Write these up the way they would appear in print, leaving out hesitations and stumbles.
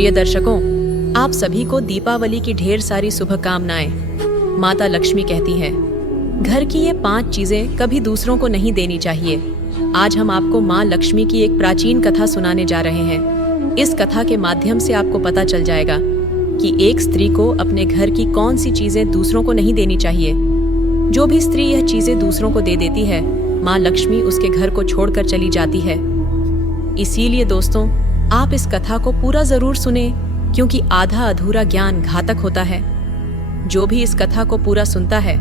प्रिय दर्शकों, आप सभी को दीपावली की ढेर सारी शुभकामनाएं। माता लक्ष्मी कहती हैं, घर की ये 5 चीजें कभी दूसरों को नहीं देनी चाहिए। आज हम आपको माँ लक्ष्मी की एक प्राचीन कथा सुनाने जा रहे हैं। इस कथा के माध्यम से आपको पता चल जाएगा कि एक स्त्री को अपने घर की कौन सी चीजें दूसरों को नहीं देनी चाहिए। जो भी स्त्री यह चीजें दूसरों को दे देती है, माँ लक्ष्मी उसके घर को छोड़कर चली जाती है। इसीलिए दोस्तों, आप इस कथा को पूरा जरूर सुने, क्योंकि आधा अधूरा ज्ञान घातक होता है। जो भी इस कथा को पूरा सुनता है,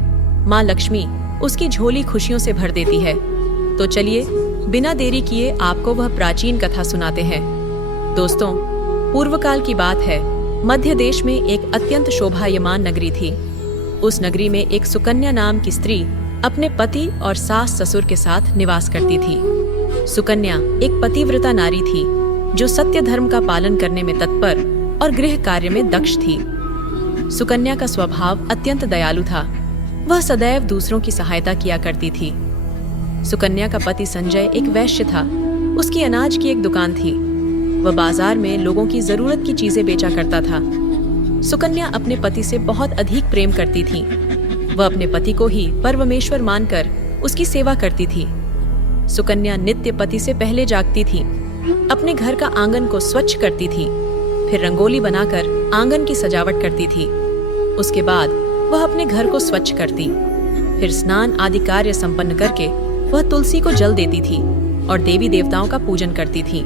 माँ लक्ष्मी उसकी झोली खुशियों से भर देती है। तो चलिए बिना देरी किए आपको वह प्राचीन कथा सुनाते हैं। दोस्तों, पूर्व काल की बात है। मध्य देश में एक अत्यंत शोभायमान नगरी थी। उस नगरी में एक सुकन्या नाम की स्त्री अपने पति और सास ससुर के साथ निवास करती थी। सुकन्या एक पतिव्रता नारी थी, जो सत्य धर्म का पालन करने में तत्पर और गृह कार्य में दक्ष थी। सुकन्या का स्वभाव अत्यंत दयालु था। वह सदैव दूसरों की सहायता किया करती थी। सुकन्या का पति संजय एक वैश्य था। उसकी अनाज की एक दुकान थी। वह बाजार में लोगों की जरूरत की चीजें बेचा करता था। सुकन्या अपने पति से बहुत अधिक प्रेम करती थी। वह अपने पति को ही परमेश्वर मानकर उसकी सेवा करती थी। सुकन्या नित्य पति से पहले जागती थी। अपने घर का आंगन को स्वच्छ करती थी, फिर रंगोली बनाकर आंगन की सजावट करती थी। उसके बाद वह अपने घर को स्वच्छ करती, फिर स्नान आदि कार्य संपन्न करके वह तुलसी को जल देती थी और देवी देवताओं का पूजन करती थी।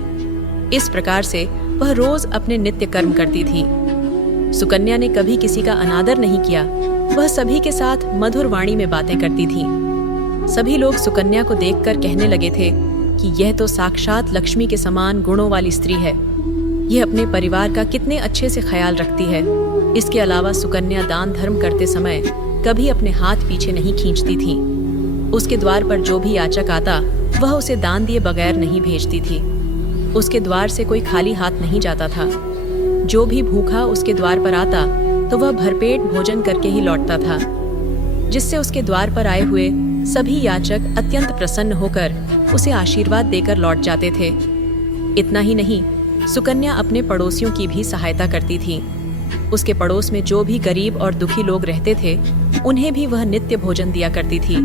इस प्रकार से वह रोज अपने नित्य कर्म करती थी। सुकन्या ने कभी किसी का अनादर नहीं किया। वह सभी के साथ मधुर वाणी में बातें करती थी। सभी लोग सुकन्या को देखकर कहने लगे थे कि यह तो साक्षात लक्ष्मी के समान गुणों वाली स्त्री है। यह अपने परिवार का कितने अच्छे से ख्याल रखती है। इसके अलावा सुकन्या दान धर्म करते समय कभी अपने हाथ पीछे नहीं खींचती थी। उसके द्वार पर जो भी याचक आता, वह उसे दान दिए बगैर नहीं भेजती थी। उसके द्वार से कोई खाली हाथ नहीं जाता था। जो भी भूखा उसके द्वार पर आता, तो वह भरपेट भोजन करके ही लौटता था, जिससे उसके द्वार पर आए हुए सभी याचक अत्यंत प्रसन्न होकर उसे आशीर्वाद देकर लौट जाते थे। इतना ही नहीं, सुकन्या अपने पड़ोसियों की भी सहायता करती थी। उसके पड़ोस में जो भी गरीब और दुखी लोग रहते थे, उन्हें भी वह नित्य भोजन दिया करती थी।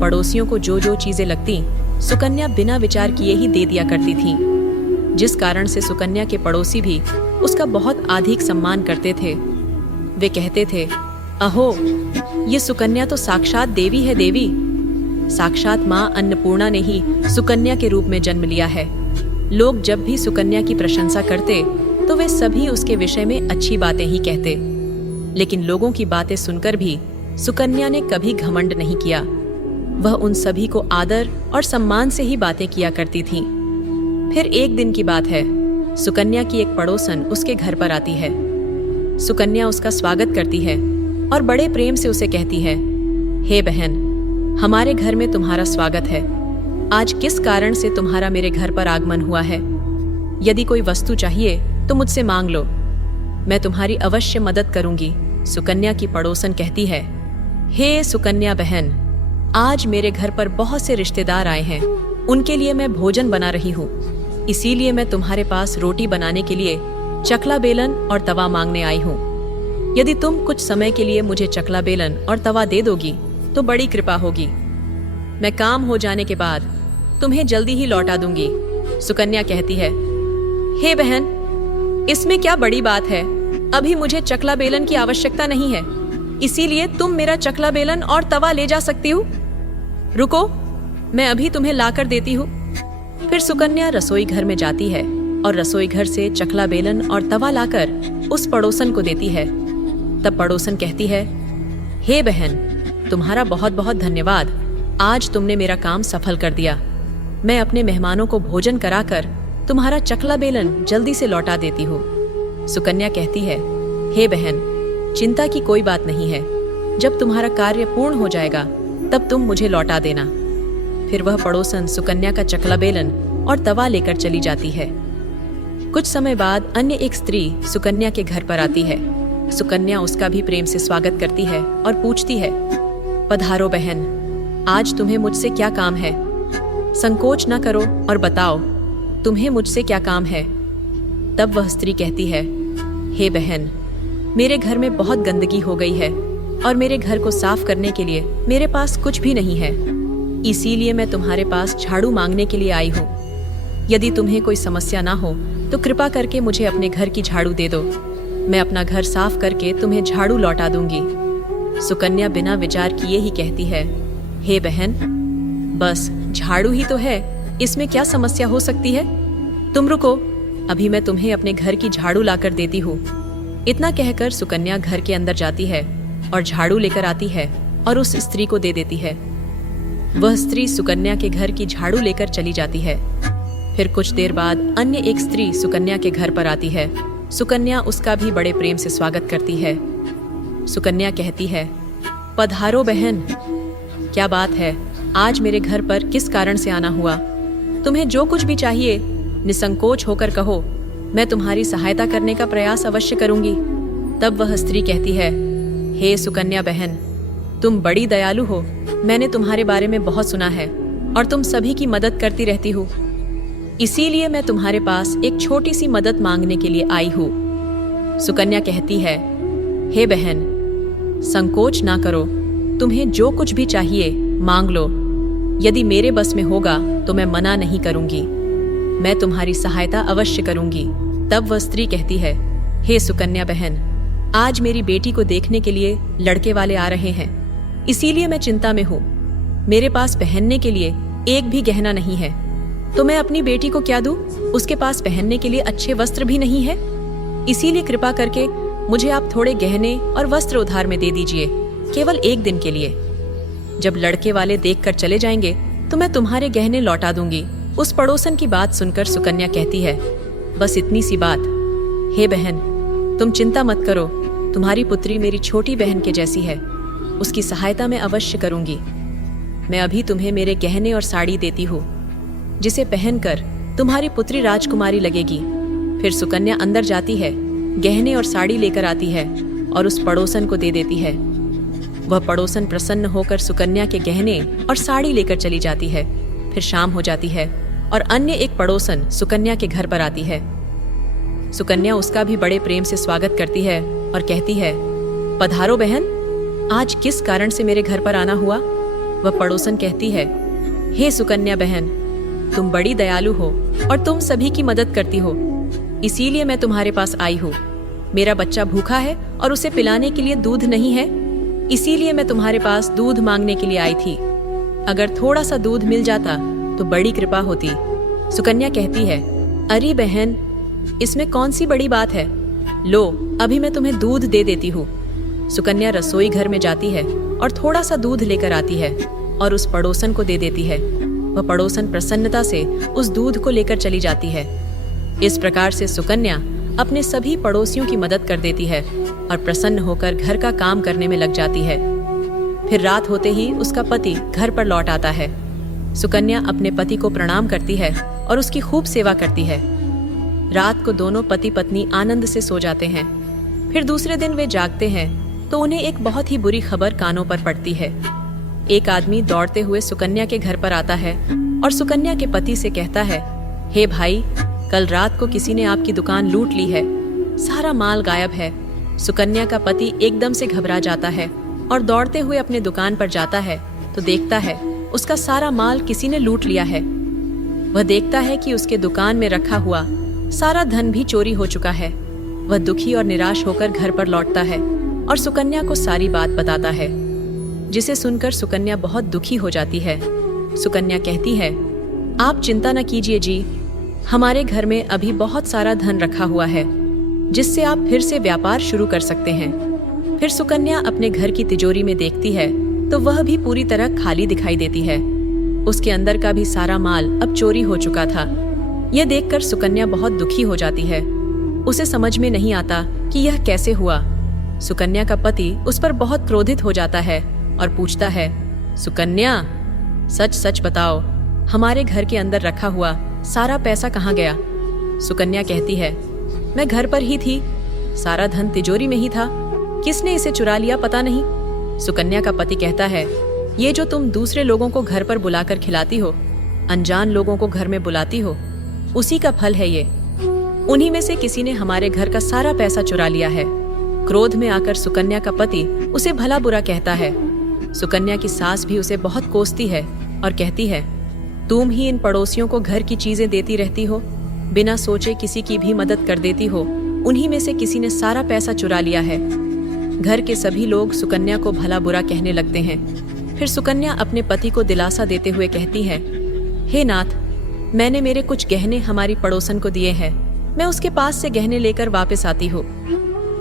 पड़ोसियों को जो जो चीजें लगती, सुकन्या बिना विचार किए ही दे दिया करती थी, जिस कारण से सुकन्या के पड़ोसी भी उसका बहुत अधिक सम्मान करते थे। वे कहते थे, अहो, ये सुकन्या तो साक्षात देवी है। देवी साक्षात माँ अन्नपूर्णा ने ही सुकन्या के रूप में जन्म लिया है। लोग जब भी सुकन्या की प्रशंसा करते, तो वे सभी उसके विषय में अच्छी बातें ही कहते। लेकिन लोगों की बातें सुनकर भी सुकन्या ने कभी घमंड नहीं किया। वह उन सभी को आदर और सम्मान से ही बातें किया करती थी। फिर एक दिन की बात है, सुकन्या की एक पड़ोसन उसके घर पर आती है। सुकन्या उसका स्वागत करती है और बड़े प्रेम से उसे कहती है, हे बहन, हमारे घर में तुम्हारा स्वागत है। आज किस कारण से तुम्हारा मेरे घर पर आगमन हुआ है? यदि कोई वस्तु चाहिए तो मुझसे मांग लो, मैं तुम्हारी अवश्य मदद करूंगी। सुकन्या की पड़ोसन कहती है, हे सुकन्या बहन, आज मेरे घर पर बहुत से रिश्तेदार आए हैं। उनके लिए मैं भोजन बना रही हूँ। इसीलिए मैं तुम्हारे पास रोटी बनाने के लिए चकला बेलन और तवा मांगने आई हूँ। यदि तुम कुछ समय के लिए मुझे चकला बेलन और तवा दे दोगी तो बड़ी कृपा होगी। मैं काम हो जाने के बाद तुम्हें जल्दी ही लौटा दूंगी। सुकन्या कहती है, हे बहन, इसमें क्या बड़ी बात है? अभी मुझे चकला बेलन की आवश्यकता नहीं है, इसीलिए तुम मेरा चकला बेलन और तवा ले जा सकती हो। रुको, मैं अभी तुम्हें लाकर देती हूँ। फिर सुकन्या रसोई घर में जाती है और रसोई घर से चकला बेलन और तवा लाकर उस पड़ोसन को देती है। तब पड़ोसन कहती है, हे बहन, तुम्हारा बहुत बहुत धन्यवाद। आज तुमने मेरा काम सफल कर दिया। मैं अपने मेहमानों को भोजन कराकर तुम्हारा चकला बेलन जल्दी से लौटा देती हूँ। सुकन्या कहती है, हे बहन, चिंता की कोई बात नहीं है। जब तुम्हारा कार्य पूर्ण हो जाएगा, तब तुम मुझे लौटा देना। फिर वह पड़ोसन सुकन्या का चकला बेलन और तवा लेकर चली जाती है। कुछ समय बाद अन्य एक स्त्री सुकन्या के घर पर आती है। सुकन्या उसका भी प्रेम से स्वागत करती है और पूछती है, पधारो बहन, आज तुम्हें मुझसे क्या काम है? संकोच न करो और बताओ, तुम्हें मुझसे क्या काम है? तब वह स्त्री कहती है, हे बहन, मेरे घर में बहुत गंदगी हो गई है और मेरे घर को साफ करने के लिए मेरे पास कुछ भी नहीं है। इसीलिए मैं तुम्हारे पास झाड़ू मांगने के लिए आई हूँ। यदि तुम्हें कोई समस्या ना हो तो कृपा करके मुझे अपने घर की झाड़ू दे दो। मैं अपना घर साफ करके तुम्हें झाड़ू लौटा दूंगी। सुकन्या बिना विचार किए ही कहती है, हे बहन, बस झाड़ू ही तो है, इसमें क्या समस्या हो सकती है? तुम रुको, अभी मैं तुम्हें अपने घर की झाड़ू लाकर देती हूँ। इतना कहकर सुकन्या घर के अंदर जाती है और झाड़ू लेकर आती है और उस स्त्री को दे देती है। वह स्त्री सुकन्या के घर की झाड़ू लेकर चली जाती है। फिर कुछ देर बाद अन्य एक स्त्री सुकन्या के घर पर आती है। सुकन्या उसका भी बड़े प्रेम से स्वागत करती है। सुकन्या कहती है, पधारो बहन, क्या बात है, आज मेरे घर पर किस कारण से आना हुआ? तुम्हें जो कुछ भी चाहिए निसंकोच होकर कहो, मैं तुम्हारी सहायता करने का प्रयास अवश्य करूंगी। तब वह स्त्री कहती है, हे सुकन्या बहन, तुम बड़ी दयालु हो। मैंने तुम्हारे बारे में बहुत सुना है और तुम सभी की मदद करती रहती हो। इसीलिए मैं तुम्हारे पास एक छोटी सी मदद मांगने के लिए आई हूँ। सुकन्या कहती है, हे बहन, संकोच ना करो, तुम्हें जो कुछ भी चाहिए मांग लो। यदि मेरे बस में होगा तो मैं मना नहीं करूंगी। मैं तुम्हारी सहायता अवश्य करूंगी। तब वह स्त्री कहती है, हे सुकन्या बहन, आज मेरी बेटी को देखने के लिए लड़के वाले आ रहे हैं, इसीलिए मैं चिंता में हूँ। मेरे पास पहनने के लिए एक भी गहना नहीं है, तो मैं अपनी बेटी को क्या दूं? उसके पास पहनने के लिए अच्छे वस्त्र भी नहीं है। इसीलिए कृपा करके मुझे आप थोड़े गहने और वस्त्र उधार में दे दीजिए, केवल एक दिन के लिए। जब लड़के वाले देखकर चले जाएंगे तो मैं तुम्हारे गहने लौटा दूंगी। उस पड़ोसन की बात सुनकर सुकन्या कहती है, बस इतनी सी बात? हे बहन, तुम चिंता मत करो, तुम्हारी पुत्री मेरी छोटी बहन के जैसी है, उसकी सहायता मैं अवश्य करूंगी। मैं अभी तुम्हें मेरे गहने और साड़ी देती हूँ, जिसे पहनकर तुम्हारी पुत्री राजकुमारी लगेगी। फिर सुकन्या अंदर जाती है, गहने और साड़ी लेकर आती है और उस पड़ोसन को दे देती है। वह पड़ोसन प्रसन्न होकर सुकन्या के गहने और साड़ी लेकर चली जाती है। फिर शाम हो जाती है और अन्य एक पड़ोसन सुकन्या के घर पर आती है। सुकन्या उसका भी बड़े प्रेम से स्वागत करती है और कहती है, पधारो बहन, आज किस कारण से मेरे घर पर आना हुआ? वह पड़ोसन कहती है, हे सुकन्या बहन, तुम बड़ी दयालु हो और तुम सभी की मदद करती हो, इसीलिए मैं तुम्हारे पास आई हूँ। मेरा बच्चा भूखा है और उसे पिलाने के लिए दूध नहीं है, इसीलिए मैं तुम्हारे पास दूध मांगने के लिए आई थी। अगर थोड़ा सा दूध मिल जाता तो बड़ी कृपा होती। सुकन्या कहती है, अरे बहन, इसमें कौन सी बड़ी बात है? लो, अभी मैं तुम्हें दूध दे देती हूँ। सुकन्या रसोई घर में जाती है और थोड़ा सा दूध लेकर आती है और उस पड़ोसन को दे देती है। वह पड़ोसन प्रसन्नता से उस दूध को लेकर चली जाती है। इस प्रकार से सुकन्या अपने सभी पड़ोसियों की मदद कर देती है और प्रसन्न होकर घर का काम करने में लग जाती है। फिर रात होते ही उसका पति घर पर लौट आता है। सुकन्या अपने पति को प्रणाम करती है और उसकी खूब सेवा करती है। रात को दोनों पति पत्नी आनंद से सो जाते हैं। फिर दूसरे दिन वे जागते हैं तो उन्हें एक बहुत ही बुरी खबर कानों पर पड़ती है। एक आदमी दौड़ते हुए सुकन्या के घर पर आता है और सुकन्या के पति से कहता है, हे भाई, कल रात को किसी ने आपकी दुकान लूट ली है, सारा माल गायब है। सुकन्या का पति एकदम से घबरा जाता है और दौड़ते हुए अपने दुकान पर जाता है तो देखता है उसका सारा माल किसी ने लूट लिया है। वह देखता है कि उसके दुकान में रखा हुआ सारा धन भी चोरी हो चुका है। वह दुखी और निराश होकर घर पर लौटता है और सुकन्या को सारी बात बताता है, जिसे सुनकर सुकन्या बहुत दुखी हो जाती है। सुकन्या कहती है, आप चिंता न कीजिए जी, हमारे घर में अभी बहुत सारा धन रखा हुआ है, जिससे आप फिर से व्यापार शुरू कर सकते हैं। फिर सुकन्या अपने घर की तिजोरी में देखती है तो वह भी पूरी तरह खाली दिखाई देती है। उसके अंदर का भी सारा माल अब चोरी हो चुका था। यह देखकर सुकन्या बहुत दुखी हो जाती है। उसे समझ में नहीं आता कि यह कैसे हुआ। सुकन्या का पति उस पर बहुत क्रोधित हो जाता है और पूछता है, सुकन्या, सच सच बताओ, हमारे घर के अंदर रखा हुआ सारा पैसा कहाँ गया? सुकन्या कहती है, मैं घर पर ही थी, सारा धन तिजोरी में ही था, किसने इसे चुरा लिया पता नहीं। सुकन्या का पति कहता है, ये जो तुम दूसरे लोगों को घर पर बुलाकर खिलाती हो, अनजान लोगों को घर में बुलाती हो, उसी का फल है ये। उन्हीं में से किसी ने हमारे घर का सारा पैसा चुरा लिया है। क्रोध में आकर सुकन्या का पति उसे भला बुरा कहता है। सुकन्या की सास भी उसे बहुत कोसती है और कहती है, तुम ही इन पड़ोसियों को घर की चीजें देती रहती हो, बिना सोचे किसी की भी मदद कर देती हो। उन्हीं में से किसी ने सारा पैसा चुरा लिया है। घर के सभी लोग सुकन्या को भला बुरा कहने लगते हैं। फिर सुकन्या अपने पति को दिलासा देते हुए कहती है, हे नाथ, मैंने मेरे कुछ गहने हमारी पड़ोसन को दिए हैं, मैं उसके पास से गहने लेकर वापस आती हूँ।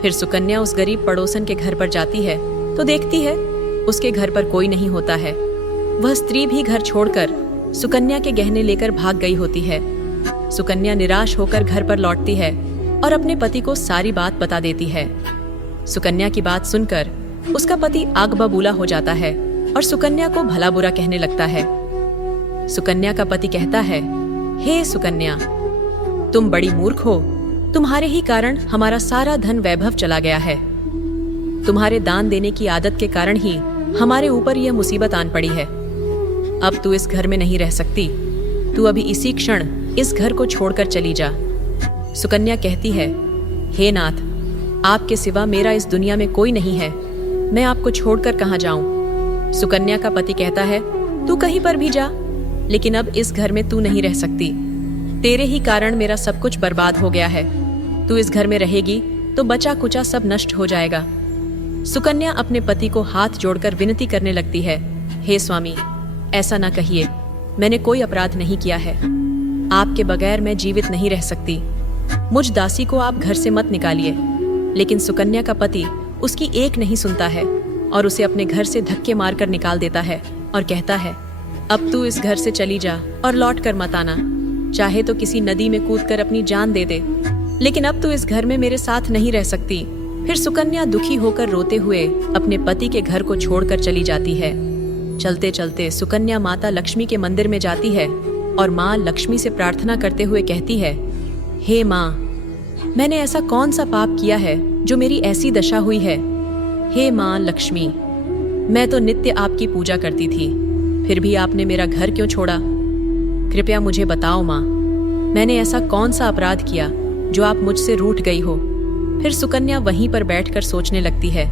फिर सुकन्या उस गरीब पड़ोसन के घर पर जाती है तो देखती है उसके घर पर कोई नहीं होता है। वह स्त्री भी घर छोड़कर सुकन्या के गहने लेकर भाग गई होती है। सुकन्या निराश होकर घर पर लौटती है और अपने पति को सारी बात बता देती है। सुकन्या की बात सुनकर उसका पति आग बबूला हो जाता है और सुकन्या को भला बुरा कहने लगता है। सुकन्या का पति कहता है, हे सुकन्या, तुम बड़ी मूर्ख हो, तुम्हारे ही कारण हमारा सारा धन वैभव चला गया है। तुम्हारे दान देने की आदत के कारण ही हमारे ऊपर यह मुसीबत आन पड़ी है। अब तू इस घर में नहीं रह सकती, तू अभी इसी क्षण इस घर को छोड़कर चली जा। सुकन्या कहती है, हे नाथ, आपके सिवा मेरा इस दुनिया में कोई नहीं है, मैं आपको छोड़कर कहाँ जाऊं। सुकन्या का पति कहता है, तू कहीं पर भी जा, लेकिन अब इस घर में तू नहीं रह सकती। तेरे ही कारण मेरा सब कुछ बर्बाद हो गया है। तू इस घर में रहेगी तो बचा कुचा सब नष्ट हो जाएगा। सुकन्या अपने पति को हाथ जोड़कर विनती करने लगती है, हे स्वामी, ऐसा ना कहिए, मैंने कोई अपराध नहीं किया है। आपके बगैर मैं जीवित नहीं रह सकती। मुझ दासी को आप घर से मत निकालिए। लेकिन सुकन्या का पति उसकी एक नहीं सुनता है और उसे अपने घर से धक्के मारकर निकाल देता है और कहता है, अब तू इस घर से चली जा और लौट कर मत आना। चाहे तो किसी नदी में कूदकर अपनी जान दे दे, लेकिन अब तू इस घर में मेरे साथ नहीं रह सकती। फिर सुकन्या दुखी होकर रोते हुए अपने पति के घर को छोड़कर चली जाती है। चलते चलते सुकन्या माता लक्ष्मी के मंदिर में जाती है और माँ लक्ष्मी से प्रार्थना करते हुए कहती है, हे माँ, मैंने ऐसा कौन सा पाप किया है जो मेरी ऐसी दशा हुई है। हे माँ लक्ष्मी, मैं तो नित्य आपकी पूजा करती थी, फिर भी आपने मेरा घर क्यों छोड़ा। कृपया मुझे बताओ माँ, मैंने ऐसा कौन सा अपराध किया जो आप मुझसे रूठ गई हो। फिर सुकन्या वहीं पर बैठकर सोचने लगती है,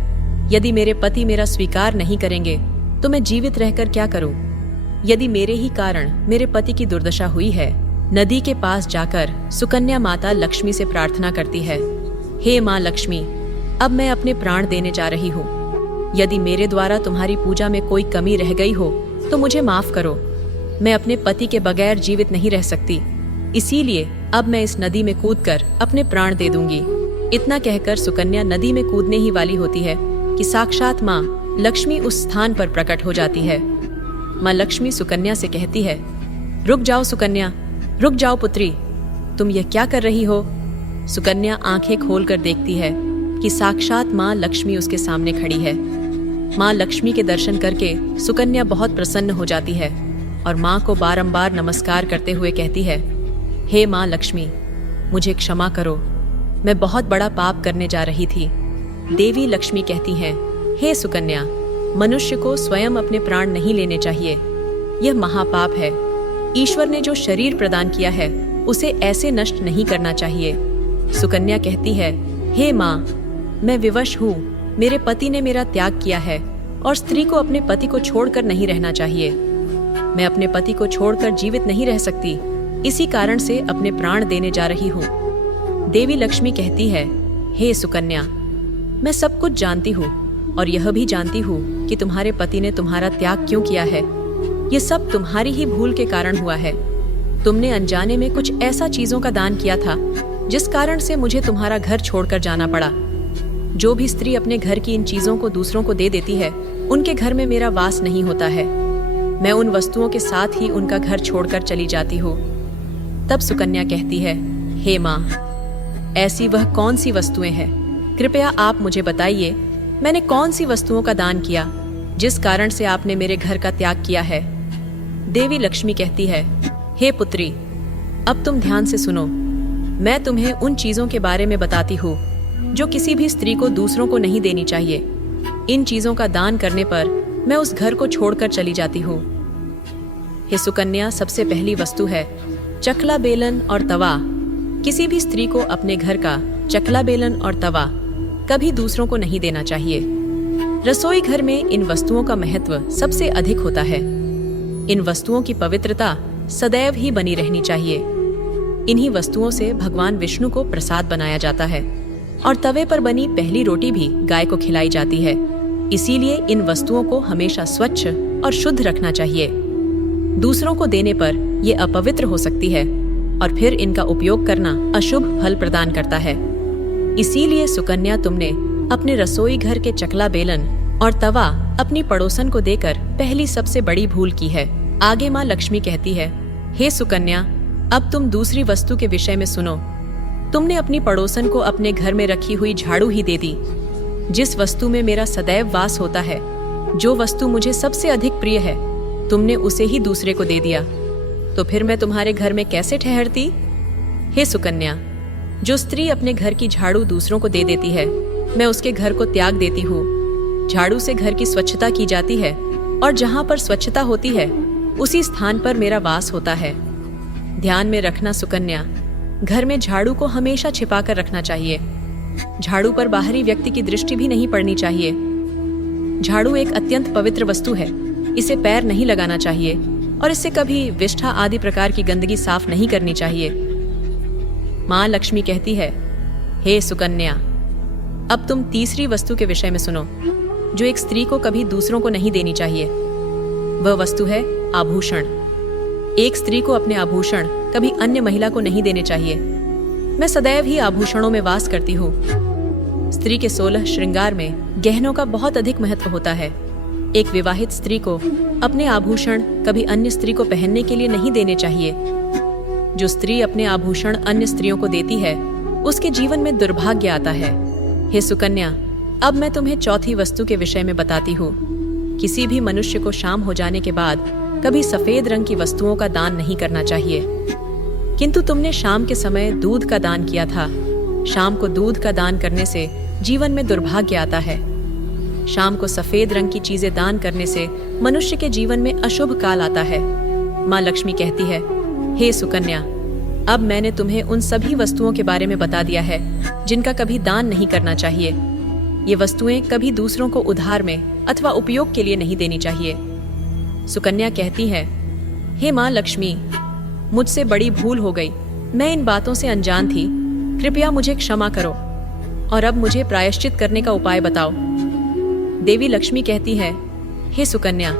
यदि मेरे पति मेरा स्वीकार नहीं करेंगे तो मैं जीवित रहकर क्या करूं। यदि मेरे ही कारण मेरे पति की दुर्दशा हुई है। नदी के पास जाकर सुकन्या माता लक्ष्मी से प्रार्थना करती है, हे माँ लक्ष्मी, अब मैं अपने प्राण देने जा रही हूँ। यदि मेरे द्वारा तुम्हारी पूजा में कोई कमी रह गई हो तो मुझे माफ करो। मैं अपने पति के बगैर जीवित नहीं रह सकती, इसीलिए अब मैं इस नदी में कूदकर अपने प्राण दे दूंगी। इतना कहकर सुकन्या नदी में कूदने ही वाली होती है कि साक्षात माँ लक्ष्मी उस स्थान पर प्रकट हो जाती है। माँ लक्ष्मी सुकन्या से कहती है, रुक जाओ सुकन्या, रुक जाओ पुत्री, तुम यह क्या कर रही हो। सुकन्या आंखें खोलकर देखती है कि साक्षात माँ लक्ष्मी उसके सामने खड़ी है। माँ लक्ष्मी के दर्शन करके सुकन्या बहुत प्रसन्न हो जाती है और माँ को बारंबार नमस्कार करते हुए कहती है, हे माँ लक्ष्मी, मुझे क्षमा करो, मैं बहुत बड़ा पाप करने जा रही थी। देवी लक्ष्मी कहती हैं, हे सुकन्या, मनुष्य को स्वयं अपने प्राण नहीं लेने चाहिए, यह महापाप है। ईश्वर ने जो शरीर प्रदान किया है उसे ऐसे नष्ट नहीं करना चाहिए। सुकन्या कहती है, हे माँ, मैं विवश हूँ, मेरे पति ने मेरा त्याग किया है और स्त्री को अपने पति को छोड़कर नहीं रहना चाहिए। मैं अपने पति को छोड़कर जीवित नहीं रह सकती, इसी कारण से अपने प्राण देने जा रही हूँ। देवी लक्ष्मी कहती है, हे सुकन्या, मैं सब कुछ जानती हूँ और यह भी जानती हूँ कि तुम्हारे पति ने तुम्हारा त्याग क्यों किया है। ये सब तुम्हारी ही भूल के कारण हुआ है। तुमने अनजाने में कुछ ऐसा चीजों का दान किया था जिस कारण से मुझे तुम्हारा घर छोड़कर जाना पड़ा। जो भी स्त्री अपने घर की इन चीजों को दूसरों को दे देती है, उनके घर में मेरा वास नहीं होता है। मैं उन वस्तुओं के साथ ही उनका घर छोड़कर चली जाती हूँ। तब सुकन्या कहती है, हे माँ, ऐसी वह कौन सी वस्तुएं हैं, कृपया आप मुझे बताइए, मैंने कौन सी वस्तुओं का दान किया जिस कारण से आपने मेरे घर का त्याग किया है। देवी लक्ष्मी कहती है, हे पुत्री, अब तुम ध्यान से सुनो, मैं तुम्हें उन चीजों के बारे में बताती हूँ जो किसी भी स्त्री को दूसरों को नहीं देनी चाहिए। इन चीजों का दान करने पर मैं उस घर को छोड़कर चली जाती हूँ। हे सुकन्या, सबसे पहली वस्तु है चकला बेलन और तवा। किसी भी स्त्री को अपने घर का चकला बेलन और तवा कभी दूसरों को नहीं देना चाहिए। रसोई घर में इन वस्तुओं का महत्व सबसे अधिक होता है। इन वस्तुओं की पवित्रता सदैव ही बनी रहनी चाहिए। इन्हीं वस्तुओं से भगवान विष्णु को प्रसाद बनाया जाता है और तवे पर बनी पहली रोटी भी गाय को खिलाई जाती है। इसीलिए इन वस्तुओं को हमेशा स्वच्छ और शुद्ध रखना चाहिए। दूसरों को देने पर ये अपवित्र हो सकती है और फिर इनका उपयोग करना अशुभ फल प्रदान करता है। इसीलिए सुकन्या, तुमने अपने रसोई घर के चकला बेलन और तवा अपनी पड़ोसन को देकर पहली सबसे बड़ी भूल की है। आगे माँ लक्ष्मी कहती है, हे सुकन्या, अब तुम दूसरी वस्तु के विषय में सुनो। तुमने अपनी पड़ोसन को अपने घर में रखी हुई झाड़ू ही दे दी। जिस वस्तु में मेरा सदैव वास होता है, जो वस्तु मुझे सबसे अधिक प्रिय है, तुमने उसे ही दूसरे को दे दिया, तो फिर मैं तुम्हारे घर में कैसे ठहरती? हे सुकन्या, जो स्त्री अपने घर की झाड़ू दूसरों को दे देती है, मैं उसके घर को त्याग देती हूँ। झाड़ू से घर की स्वच्छता की जाती है और जहाँ पर स्वच्छता होती है उसी स्थान पर मेरा वास होता है। ध्यान में रखना सुकन्या, घर में झाड़ू को हमेशा छिपा कर रखना चाहिए। झाड़ू पर बाहरी व्यक्ति की दृष्टि भी नहीं पड़नी चाहिए। झाड़ू एक अत्यंत पवित्र वस्तु है। इसे पैर नहीं लगाना चाहिए और इससे कभी विष्ठा आदि प्रकार की गंदगी साफ नहीं करनी चाहिए। माँ लक्ष्मी कहती है, हे सुकन्या, अब तुम तीसरी वस्तु के विषय में सुनो, जो एक स्त्री को कभी दूसरों को नहीं देनी चाहिए। वह वस्तु है आभूषण। एक स्त्री को अपने आभूषण कभी अन्य महिला को नहीं देने चाहिए। मैं सदैव ही आभूषणों में वास करती हूँ। स्त्री के 16 श्रृंगार में गहनों का बहुत अधिक महत्व होता है। एक विवाहित स्त्री को अपने आभूषण कभी अन्य स्त्री को पहनने के लिए नहीं देने चाहिए। जो स्त्री अपने आभूषण अन्य स्त्रियों को देती है, उसके जीवन में दुर्भाग्य आता है। हे सुकन्या, अब मैं तुम्हें चौथी वस्तु के विषय में बताती हूँ। किसी भी मनुष्य को शाम हो जाने के बाद कभी सफेद रंग की वस्तुओं का दान नहीं करना चाहिए, किंतु तुमने शाम के समय दूध का दान किया था। शाम को दूध का दान करने से जीवन में दुर्भाग्य आता है। शाम को सफेद रंग की चीजें दान करने से मनुष्य के जीवन में अशुभ काल आता है। माँ लक्ष्मी कहती है, हे सुकन्या, अब मैंने तुम्हें उन सभी वस्तुओं के बारे में बता दिया है जिनका कभी दान नहीं करना चाहिए। ये वस्तुएं कभी दूसरों को उधार में अथवा उपयोग के लिए नहीं देनी चाहिए। सुकन्या कहती है, हे माँ लक्ष्मी, मुझसे बड़ी भूल हो गई। मैं इन बातों से अनजान थी। कृपया मुझे क्षमा करो और अब मुझे प्रायश्चित करने का उपाय बताओ। देवी लक्ष्मी कहती है, हे सुकन्या,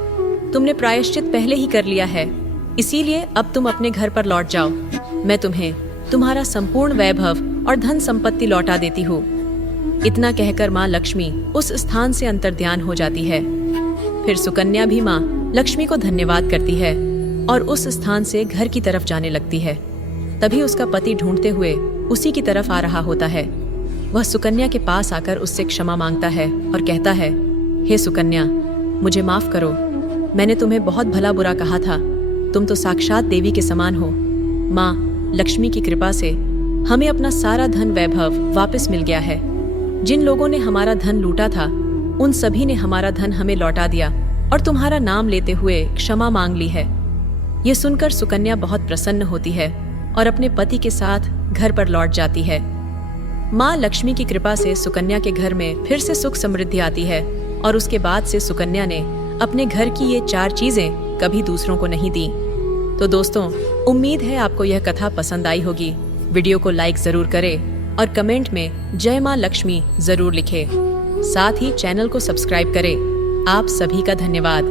तुमने प्रायश्चित पहले ही कर लिया है, इसीलिए अब तुम अपने घर पर लौट जाओ। मैं तुम्हें तुम्हारा संपूर्ण वैभव और धन संपत्ति लौटा देती हूँ। इतना कहकर माँ लक्ष्मी उस स्थान से अंतर्ध्यान हो जाती है। फिर सुकन्या भी माँ लक्ष्मी को धन्यवाद करती है और उस स्थान से घर की तरफ जाने लगती है। तभी उसका पति ढूंढते हुए उसी की तरफ आ रहा होता है। वह सुकन्या के पास आकर उससे क्षमा मांगता है और कहता है, हे सुकन्या, मुझे माफ करो। मैंने तुम्हें बहुत भला बुरा कहा था। तुम तो साक्षात देवी के समान हो। माँ लक्ष्मी की कृपा से हमें अपना सारा धन वैभव वापस मिल गया है। जिन लोगों ने हमारा धन लूटा था, उन सभी ने हमारा धन हमें लौटा दिया और तुम्हारा नाम लेते हुए क्षमा मांग ली है। ये सुनकर सुकन्या बहुत प्रसन्न होती है और अपने पति के साथ घर पर लौट जाती है। माँ लक्ष्मी की कृपा से सुकन्या के घर में फिर से सुख समृद्धि आती है और उसके बाद से सुकन्या ने अपने घर की ये 4 चीजें कभी दूसरों को नहीं दी। तो दोस्तों, उम्मीद है आपको यह कथा पसंद आई होगी। वीडियो को लाइक जरूर करें और कमेंट में जय माँ लक्ष्मी जरूर लिखें। साथ ही चैनल को सब्सक्राइब करें। आप सभी का धन्यवाद।